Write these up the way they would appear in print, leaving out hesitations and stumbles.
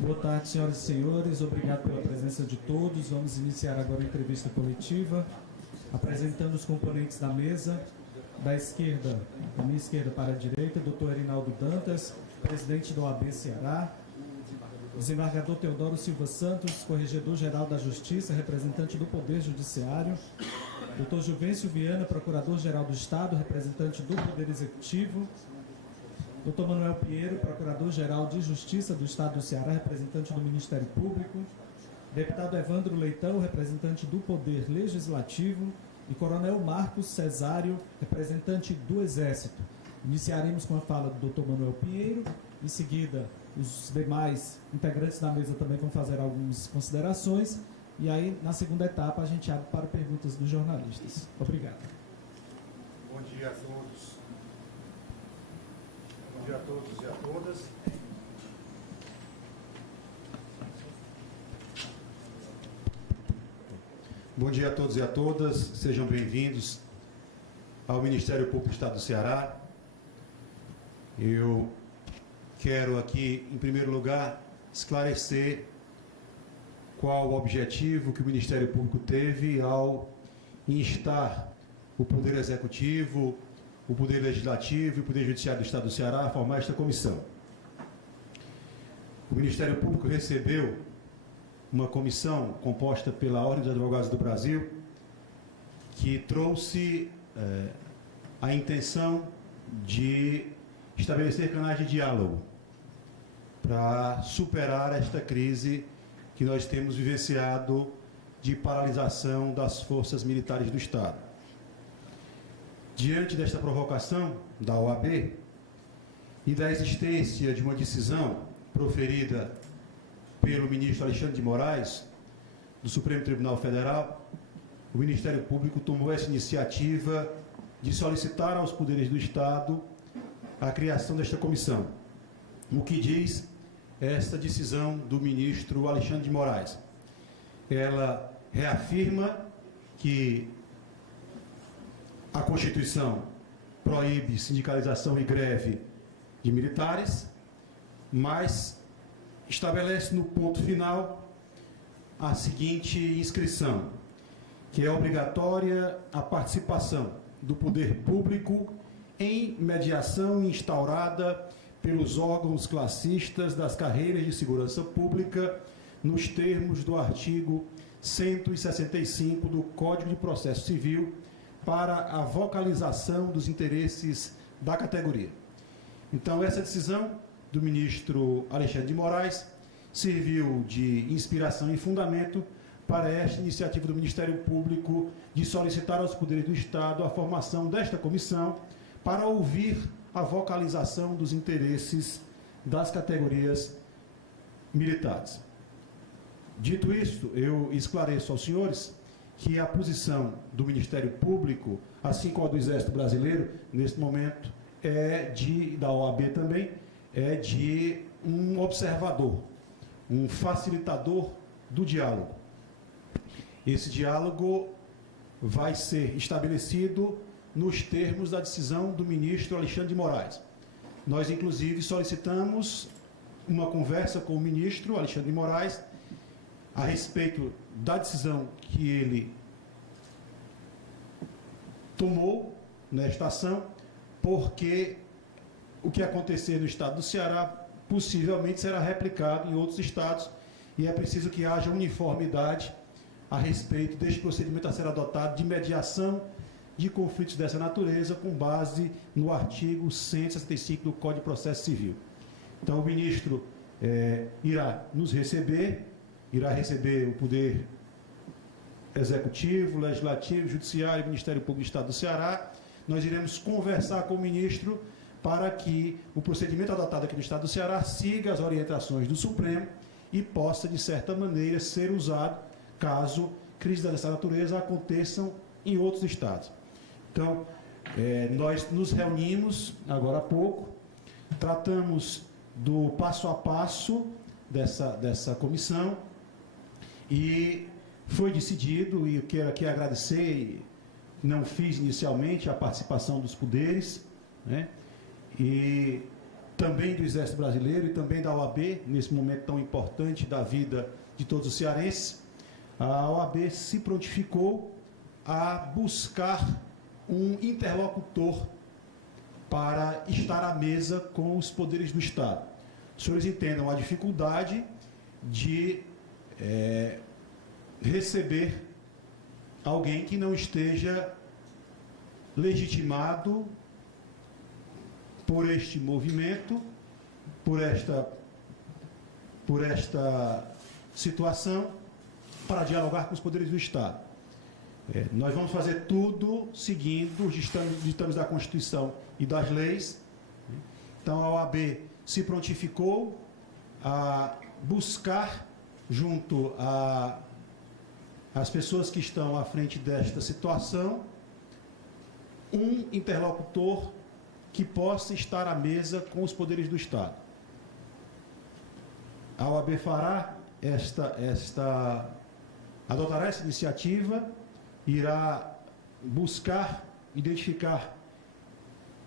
Boa tarde, senhoras e senhores. Obrigado pela presença de todos. Vamos iniciar agora a entrevista coletiva, apresentando os componentes da mesa. Da esquerda, da minha esquerda para a direita, Dr. Erinaldo Dantas, presidente da OAB Ceará, desembargador Teodoro Silva Santos, corregedor-geral da Justiça, representante do Poder Judiciário, Dr. Juvencio Viana, procurador-geral do Estado, representante do Poder Executivo, Dr. Manuel Pinheiro, procurador-geral de Justiça do Estado do Ceará, representante do Ministério Público, deputado Evandro Leitão, representante do Poder Legislativo, e Coronel Marcos Cesário, representante do Exército. Iniciaremos com a fala do Dr. Manuel Pinheiro, em seguida os demais integrantes da mesa também vão fazer algumas considerações, e aí na segunda etapa a gente abre para perguntas dos jornalistas. Obrigado. Bom dia a todos. Bom dia a todos e a todas. Bom dia a todos e a todas, sejam bem-vindos ao Ministério Público do Estado do Ceará. Eu quero aqui, em primeiro lugar, esclarecer qual o objetivo que o Ministério Público teve ao instar o Poder Executivo, o Poder Legislativo e o Poder Judiciário do Estado do Ceará a formar esta comissão. O Ministério Público recebeu uma comissão composta pela Ordem dos Advogados do Brasil, que trouxe a intenção de estabelecer canais de diálogo para superar esta crise que nós temos vivenciado de paralisação das forças militares do Estado. Diante desta provocação da OAB e da existência de uma decisão proferida pelo ministro Alexandre de Moraes, do Supremo Tribunal Federal, o Ministério Público tomou essa iniciativa de solicitar aos poderes do Estado a criação desta comissão. O que diz esta decisão do ministro Alexandre de Moraes? Ela reafirma que a Constituição proíbe sindicalização e greve de militares, mas estabelece no ponto final a seguinte inscrição, que é obrigatória a participação do poder público em mediação instaurada pelos órgãos classistas das carreiras de segurança pública nos termos do artigo 165 do Código de Processo Civil para a vocalização dos interesses da categoria. Então, essa decisão do ministro Alexandre de Moraes serviu de inspiração e fundamento para esta iniciativa do Ministério Público de solicitar aos poderes do Estado a formação desta comissão para ouvir a vocalização dos interesses das categorias militares. Dito isto, eu esclareço aos senhores que a posição do Ministério Público, assim como a do Exército Brasileiro, neste momento, da OAB também, é de um observador, um facilitador do diálogo. Esse diálogo vai ser estabelecido nos termos da decisão do ministro Alexandre de Moraes. Nós, inclusive, solicitamos uma conversa com o ministro Alexandre de Moraes a respeito da decisão que ele tomou nesta ação, porque o que acontecer no estado do Ceará possivelmente será replicado em outros estados e é preciso que haja uniformidade a respeito deste procedimento a ser adotado de mediação de conflitos dessa natureza com base no artigo 165 do Código de Processo Civil. Então, o ministro irá receber o Poder Executivo, Legislativo, Judiciário e Ministério Público do Estado do Ceará. Nós iremos conversar com o ministro para que o procedimento adotado aqui no Estado do Ceará siga as orientações do Supremo e possa, de certa maneira, ser usado caso crises dessa natureza aconteçam em outros estados. Então, nós nos reunimos agora há pouco, tratamos do passo a passo dessa comissão e foi decidido, e eu quero aqui agradecer, não fiz inicialmente a participação dos poderes, né? E também do Exército Brasileiro e também da OAB, nesse momento tão importante da vida de todos os cearenses, a OAB se prontificou a buscar um interlocutor para estar à mesa com os poderes do Estado. Os senhores entendam a dificuldade de receber alguém que não esteja legitimado por este movimento, por esta situação, para dialogar com os poderes do Estado. Nós vamos fazer tudo seguindo os ditames da Constituição e das leis. Então, a OAB se prontificou a buscar, junto às pessoas que estão à frente desta situação, um interlocutor que possa estar à mesa com os poderes do Estado. A OAB fará adotará essa iniciativa, irá buscar identificar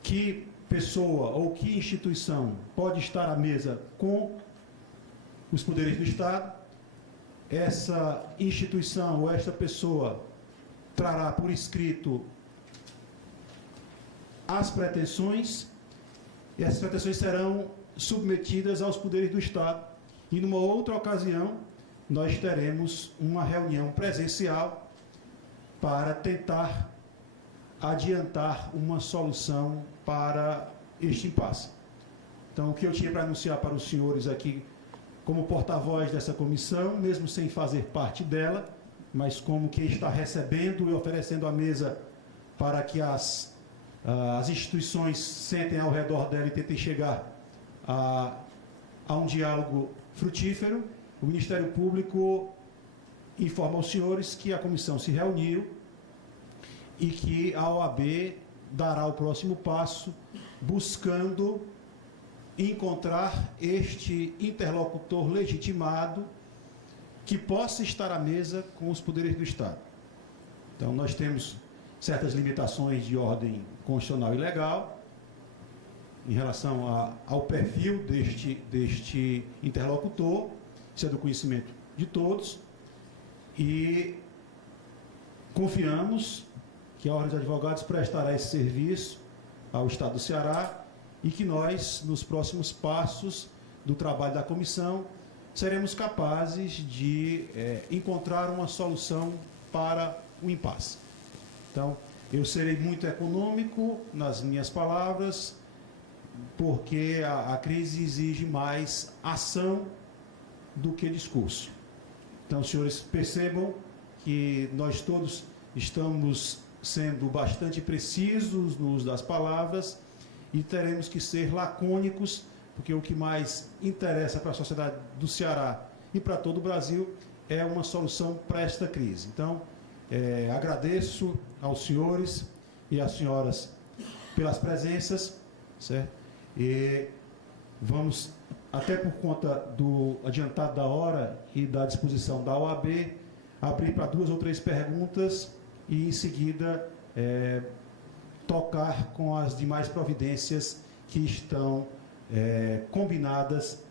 que pessoa ou que instituição pode estar à mesa com os poderes do Estado. Essa instituição ou esta pessoa trará por escrito as pretensões, e essas pretensões serão submetidas aos poderes do Estado. E numa outra ocasião, nós teremos uma reunião presencial para tentar adiantar uma solução para este impasse. Então, o que eu tinha para anunciar para os senhores aqui, como porta-voz dessa comissão, mesmo sem fazer parte dela, mas como quem está recebendo e oferecendo a mesa para que as instituições sentem ao redor dela e tentem chegar a um diálogo frutífero, o Ministério Público informa aos senhores que a comissão se reuniu e que a OAB dará o próximo passo, buscando encontrar este interlocutor legitimado que possa estar à mesa com os poderes do Estado. Então, nós temos certas limitações de ordem constitucional e legal em relação ao perfil deste interlocutor, isso é do conhecimento de todos, e confiamos que a Ordem dos Advogados prestará esse serviço ao Estado do Ceará e que nós, nos próximos passos do trabalho da comissão, seremos capazes de encontrar uma solução para o impasse. Então, eu serei muito econômico nas minhas palavras, porque a crise exige mais ação do que discurso. Então, os senhores percebam que nós todos estamos sendo bastante precisos no uso das palavras e teremos que ser lacônicos, porque o que mais interessa para a sociedade do Ceará e para todo o Brasil é uma solução para esta crise. Então, agradeço aos senhores e às senhoras pelas presenças, certo? E vamos, até por conta do adiantado da hora e da disposição da OAB, abrir para 2 ou 3 perguntas e, em seguida, tocar com as demais providências que estão combinadas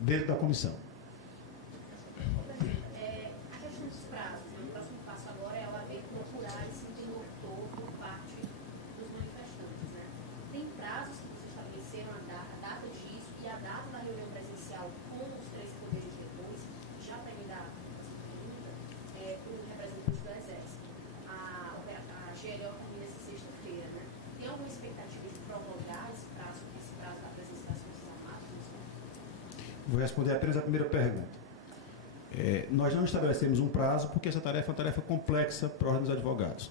dentro da comissão. A questão dos prazos, o próximo passo agora é a OAB procurar esse interlocutor por parte dos manifestantes, né? Tem prazos que vocês estabeleceram a data disso e a data da reunião presencial com os 3 poderes depois, já para emendar essa pergunta, com o representante do Exército. A GLO termina essa sexta-feira, né? Tem alguma expectativa de prolongar esse prazo da presença das Forças Armadas? Vou responder apenas a primeira pergunta. Nós não estabelecemos um prazo porque essa tarefa é uma tarefa complexa para a Ordem dos Advogados.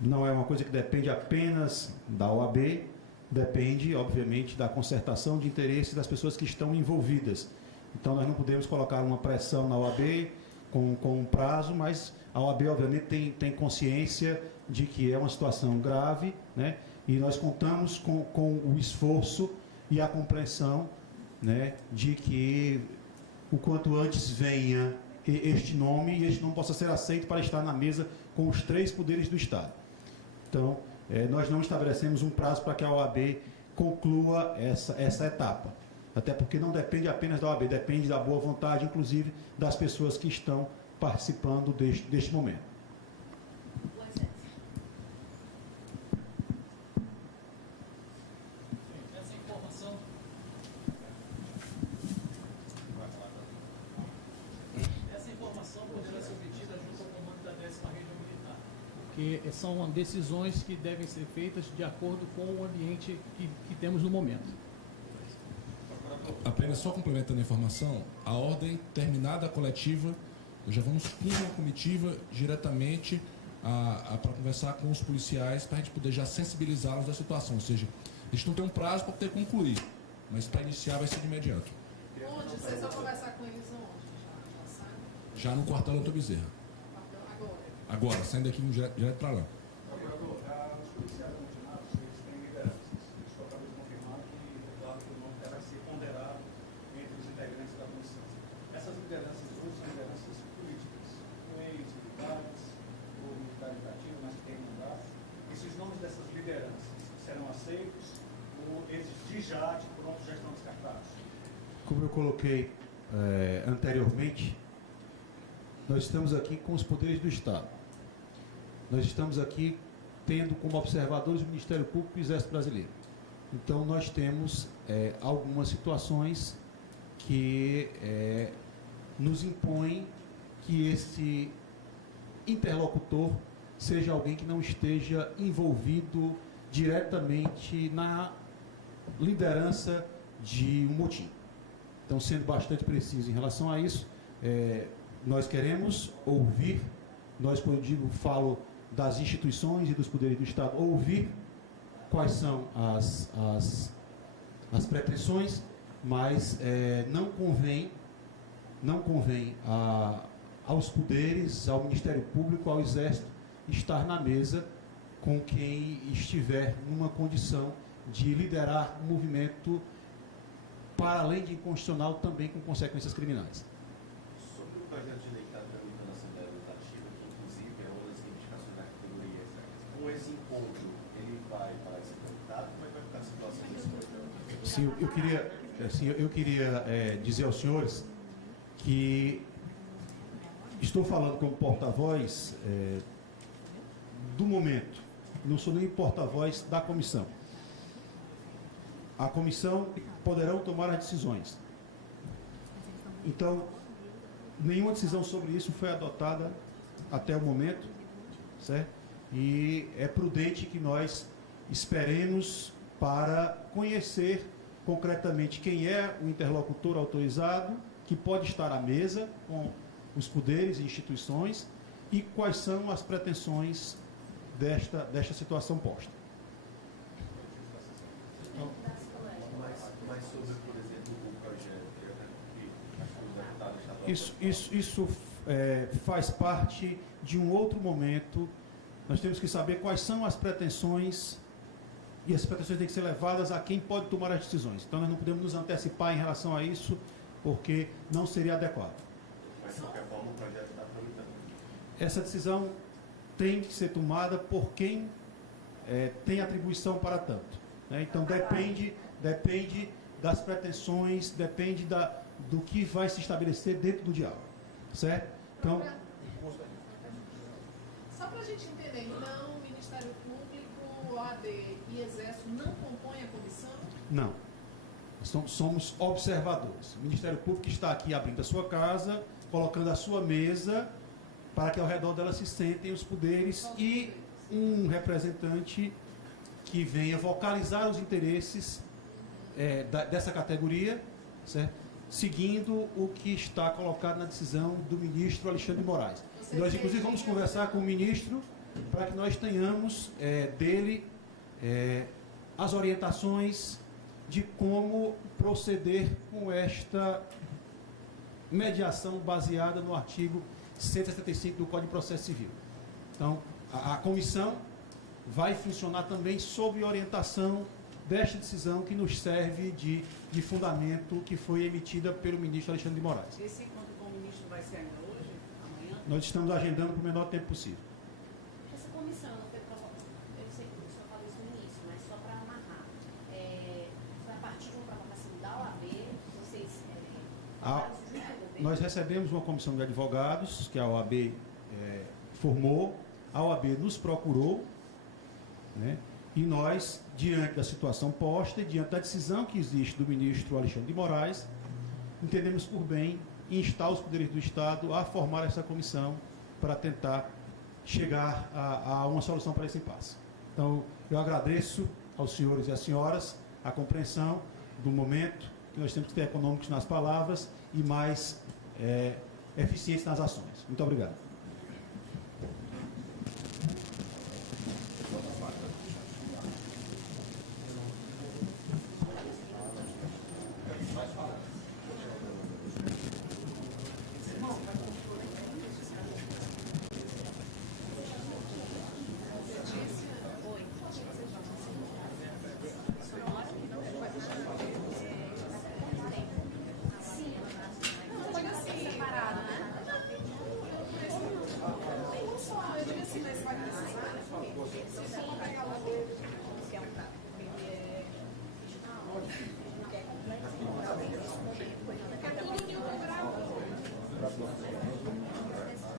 Não é uma coisa que depende apenas da OAB, depende, obviamente, da concertação de interesses das pessoas que estão envolvidas. Então, nós não podemos colocar uma pressão na OAB com um prazo, mas a OAB, obviamente, tem consciência de que é uma situação grave, né? E nós contamos com o esforço e a compreensão, né, de que o quanto antes venha este nome e este nome possa ser aceito para estar na mesa com os 3 poderes do Estado. Então, nós não estabelecemos um prazo para que a OAB conclua essa etapa. Até porque não depende apenas da OAB, depende da boa vontade, inclusive, das pessoas que estão participando deste momento. Essa informação poderá ser obtida junto ao comando da 10ª Região Militar, porque são decisões que devem ser feitas de acordo com o ambiente que temos no momento. Apenas só complementando a informação, a ordem terminada a coletiva, já vamos com uma comitiva diretamente para conversar com os policiais, para a gente poder já sensibilizá-los da situação. Ou seja, a gente não tem um prazo para poder concluir, mas para iniciar vai ser de imediato. Onde? Vocês vão conversar com eles onde? Já no quartel Doutor Bezerra. Agora? Agora, saindo aqui direto para lá. Procurador, os policiais continuados, eles têm lideranças. Eles só acabam de confirmar que o quadro do nome terá que ser ponderado entre os integrantes da comissão. Essas lideranças hoje são lideranças políticas, militares, ou militares ativos, mas que têm mandato. E se os nomes dessas lideranças serão aceitos, ou esses de já, de pronto, já estão descartados? Como eu coloquei anteriormente, nós estamos aqui com os poderes do Estado. Nós estamos aqui tendo como observadores o Ministério Público e o Exército Brasileiro. Então, nós temos algumas situações que nos impõem que esse interlocutor seja alguém que não esteja envolvido diretamente na liderança de um motim. Então, sendo bastante preciso em relação a isso, nós queremos ouvir, quando eu digo, falo das instituições e dos poderes do Estado, ouvir quais são as pretensões, mas não convém aos poderes, ao Ministério Público, ao Exército, estar na mesa com quem estiver numa condição de liderar um movimento para além de inconstitucional, também com consequências criminais. Sobre o projeto de lei que está tramitando na Assembleia Legislativa, que inclusive é uma das reivindicações da categoria, com esse encontro, ele vai parar de ser tramitado? Como é que vai ficar a situação desse projeto? Sim, eu queria dizer aos senhores que estou falando como porta-voz do momento, não sou nem porta-voz da comissão. A comissão poderão tomar as decisões. Então, nenhuma decisão sobre isso foi adotada até o momento, certo? E é prudente que nós esperemos para conhecer concretamente quem é o interlocutor autorizado, que pode estar à mesa com os poderes e instituições, e quais são as pretensões desta situação posta. Mais sobre, por exemplo, o projeto que o deputado estadual... Isso faz parte de um outro momento. Nós temos que saber quais são as pretensões, e as pretensões têm que ser levadas a quem pode tomar as decisões. Então, nós não podemos nos antecipar em relação a isso, porque não seria adequado. Mas, de qualquer forma, o projeto está tramitando. Essa decisão tem que ser tomada por quem tem atribuição para tanto, né? Então, depende das pretensões, depende do que vai se estabelecer dentro do diálogo, certo? Então, Só para a gente entender, então, o Ministério Público, OAB e Exército não compõem a comissão? não. Somos observadores. O Ministério Público está aqui abrindo a sua casa, colocando a sua mesa, para que ao redor dela se sentem os poderes e um representante que venha vocalizar os interesses dessa categoria, certo? Seguindo o que está colocado na decisão do ministro Alexandre de Moraes. Nós, inclusive, vamos conversar com o ministro para que nós tenhamos dele as orientações de como proceder com esta mediação baseada no artigo 175 do Código de Processo Civil. Então, a comissão vai funcionar também sob orientação desta decisão que nos serve de fundamento, que foi emitida pelo ministro Alexandre de Moraes. Esse encontro com o ministro vai ser ainda hoje? Amanhã? Nós estamos agendando por o menor tempo possível. Essa comissão não foi proposta, eu sei que o senhor falou isso no início, mas só para amarrar. Nós recebemos uma comissão de advogados que a OAB formou, a OAB nos procurou, né? E nós, diante da situação posta e diante da decisão que existe do ministro Alexandre de Moraes, entendemos por bem instar os poderes do Estado a formar essa comissão para tentar chegar a uma solução para esse impasse. Então, eu agradeço aos senhores e às senhoras a compreensão do momento que nós temos que ter econômicos nas palavras e mais eficientes nas ações. Muito obrigado.